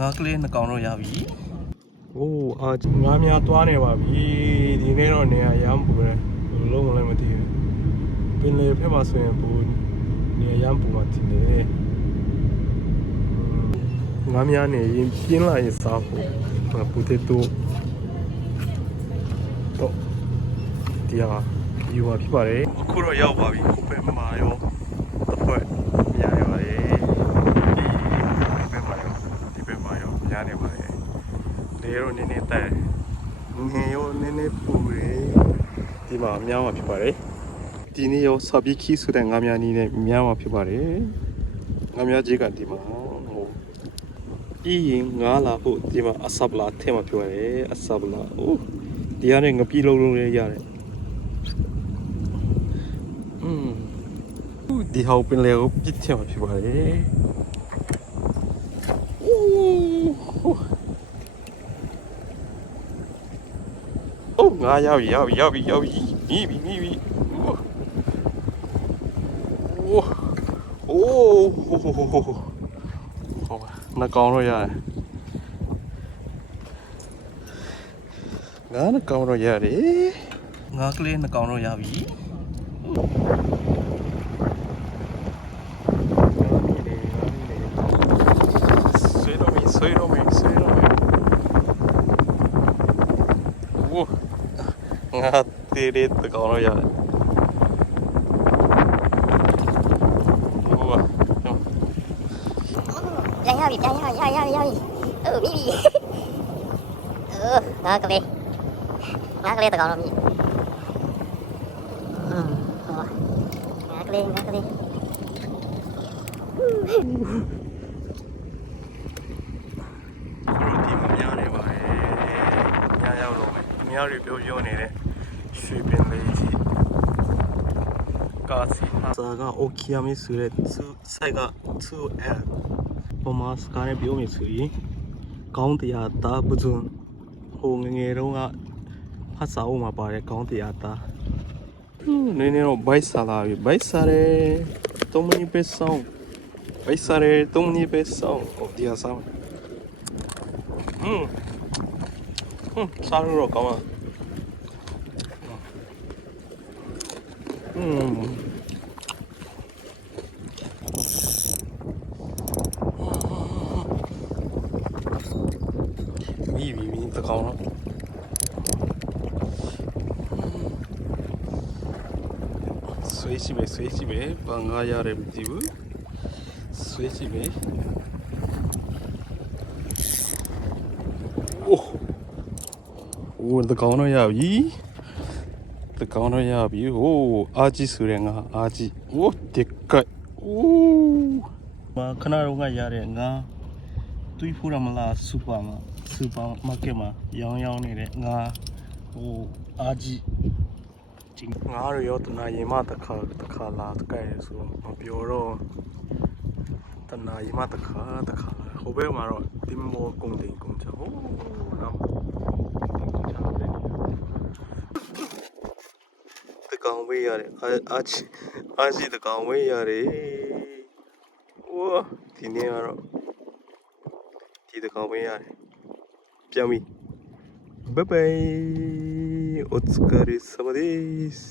ငါကလေးနှကောင်တော့ရပြီ โอ้ငါများသွားနေပါပြီဒီနေ့တော့နေရာရမ်းပူတယ်လုံးဝလည်းမတည်ဘူးပင်လေဖက်မှာဆိုရင်ပူနေရာရမ်းပူမှတည်တယ်ငါများနေရင်ပြင်းလာရင်စားဖို့ပူတဲ့တော့ဒီဟာယူပါဖြစ်ပါတယ်အခုတော့ရောက်ပါပြီခုပဲမှာရောတစ်ဖွဲ့များနေပါတယ်ဒီဘက်မှာရောများနေပါတယ်လေရောနည်းနည်းတက်ငယ်ရောနည်းနည်းပူတယ်ဒီမှာများမှာဖြစ်ပါတယ်ဒီနေ့ရောဆာဘီခီဆိုတဲ့ငါးများနီးနဲ့များမှာဖြစ်ပါတယ်ငါးများကြီးကဒီမှာဟိုပြီးရင်ငါးလာဖို့ဒီမှာအဆပ်လာထဲမှာဖြစ်ပါတယ်အဆပ်လာအိုးဒီကနေ့ငပြီလုံးလုံးလေးရတယ်ဒီဟောပင်လေကိုပြစ်ထဲမှာဖြစ်ပါတယ်ငါရောက်ပြီမိပြီโอ้နှကောင်တော့ရတယ်ငါနှကောင်တော့ရတယ်ငါကလေးနှကောင်တော့ရပြီဆွေးတော့မင်းငါတေးတဲ့ကောင်တော့ရတယ်ပြန်ရပြီမိပြီငါကလေးတကောင်တော့မိငါကလေးဒီမှာများနေပါတယ်များရောက်တော့မယ်များတွေပြောနေတယ်ရွှေပင်လေးကြီးကာစီစာကအိုကီယာမီဆိုတဲ့စိုက်က 2L ပေါ်မှာစကားနဲ့ပြောမယ်ဆိုရင်ကောင်းတရားသားပဇွန်ဟိုငယ်တုန်းကဖတ်စာအုပ်မှာပါတဲ့ကောင်းတရားသားနည်းနည်းတော့ဘိုက်စားလာပြီဘိုက်စားတယ်3မိနစ်ပဲဆောင်ဘိုက်စားတယ်3မိနစ်ပဲဆောင်ဟိုဒီအဆောင်စားလို့တော့ကောင်းပါမိတကောင်တော့ဆွေးစီပဲဘာငါရတယ်မသိဘူးဆွေးစီပဲโอ้တကောင်တော့ရပြီဟိုအာကြီးဆိုတဲ့ငါအာကြီးโอ้ဒီကတ်โอ้ခဏတော့ငါရတဲ့ငါတွေးဖို့ရမလားစူပါမားကတ်မှာရောင်းနေတဲ့ငါဟိုအာကြီးငါရောတနာရင်မတခါလာတကဲဆိုမပြောတော့တနာရင်မတခါလာဟိုဘက်မှာတော့ဒီမောကုန်တင်ကုန်ချဟိုတော့တကောင်ဝေးရတယ်အာကြီးတကောင်ဝေးရတယ်ဝါဒီနေ့ကတော့ဒီတကောင်ဝေးရတယ်ပြန်ပြီバイバイお疲れ様です